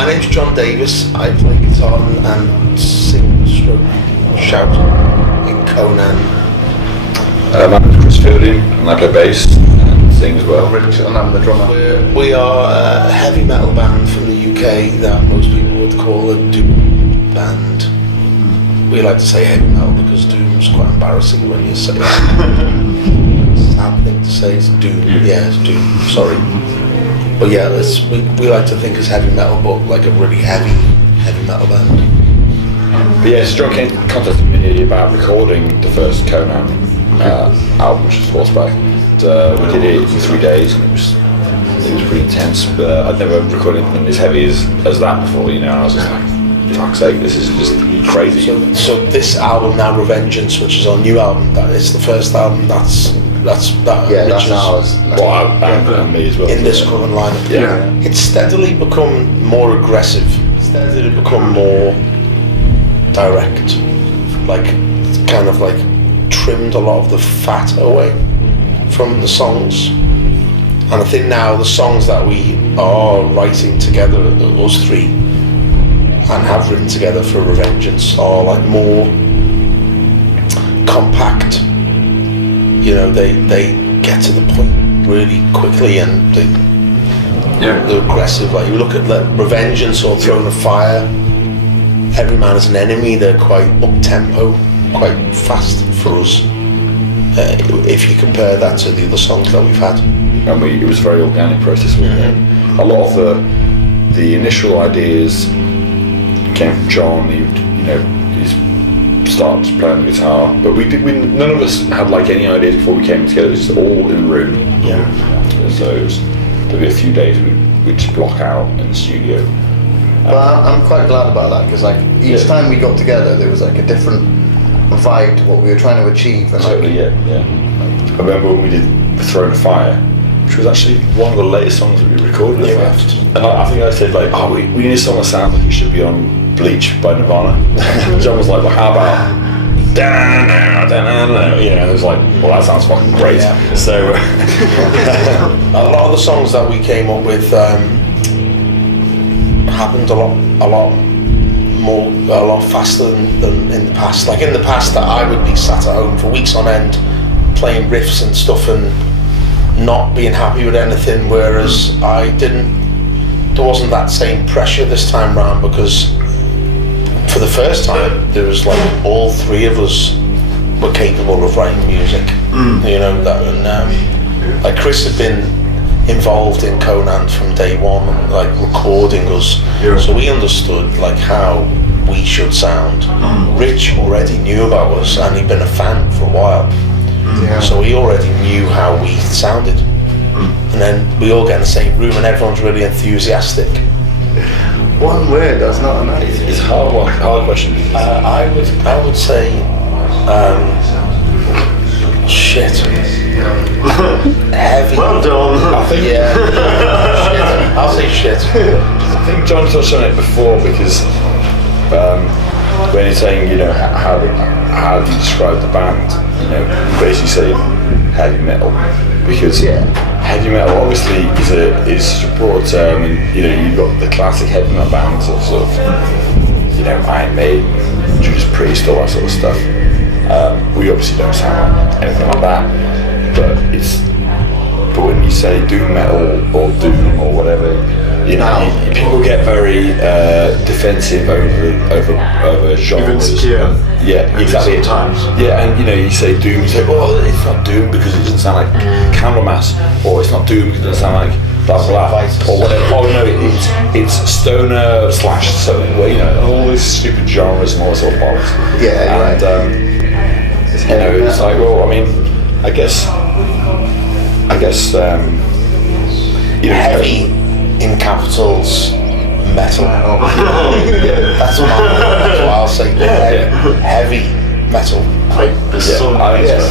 My name's John Davis. I play guitar and sing, stroke, shout in Conan. My name's Chris Fielding and I play bass and sing as well. And I'm the drummer. We are a heavy metal band from the UK that most people would call a doom band. We like to say heavy metal because doom's quite embarrassing when you say it. Sad thing to say is doom. Yeah, it's doom. Sorry. But yeah, we like to think as heavy metal, but like a really heavy metal band. But yeah, so John contacted me about recording the first Conan album, which was Horseback. We did it in 3 days, and it was pretty intense. But I'd never recorded anything as heavy as that before, you know. And I was just like, fuck's sake, this is just crazy. So this album now, Revengeance, which is our new album, that is the first album that's ours. And me as well. In this current lineup. Yeah. It's steadily become more aggressive. Steadily become more direct. Like, it's kind of like trimmed a lot of the fat away from the songs. And I think now the songs that we are writing together, us three, and have written together for Revengeance, are like more compact. You know, they get to the point really quickly, and they're aggressive. Like you look at like Revengeance or Throne of Fire, Every Man is an Enemy, they're quite up-tempo, quite fast for us. If you compare that to the other songs that we've had. And it was a very organic process. A lot of the initial ideas came from John. He started playing the guitar, but none of us had like any ideas before we came together. It was just all in the room. So there'd be a few days we'd just block out in the studio. But I'm quite glad about that, because like each time we got together, there was like a different vibe to what we were trying to achieve. And totally, I remember when we did The Throne of Fire, which was actually one of the latest songs that we recorded. And I think I said like, we need a song that sounds like it should be on Bleach by Nirvana. John was like, well, how about you know, it was like, well, that sounds fucking great. Yeah. So a lot of the songs that we came up with happened a lot faster than in the past. Like in the past, that I would be sat at home for weeks on end playing riffs and stuff and not being happy with anything, whereas there wasn't that same pressure this time round, because for the first time there was like all three of us were capable of writing music. You know that, and like Chris had been involved in Conan from day one, and like recording us, so we understood like how we should sound. Rich already knew about us, and he'd been a fan for a while, so he already knew how we sounded. And then we all get in the same room, and everyone's really enthusiastic. one word, that's not enough. it's a hard question. I would say shit. Heavy. Well done. I think, Shit. I'll say shit. I think John touched on it before, because when he's saying, you know, how do you describe the band, you know, basically saying heavy metal, because heavy metal obviously is such a broad term, and you know, you've got the classic heavy metal bands of sort of, you know, Iron Maiden, Judas Priest, all that sort of stuff. We obviously don't sound like anything like that, but when you say doom metal or doom or whatever, you know, people get very defensive over genres. Insecure. Yeah, exactly. Sometimes. Yeah, and you know, you say doom, you say, well, it's not doom because it doesn't sound like Candlemass, or it's not doom because it doesn't sound like blah blah blah, or whatever. Oh no, it's stoner / something. Well, you know, all these stupid genres and all this sort of bollocks. Yeah, and you know, it's like, well, I mean, I guess, you know, Heavy in capitals, metal. That's what I'll say. Heavy metal. Like the sun. I think so.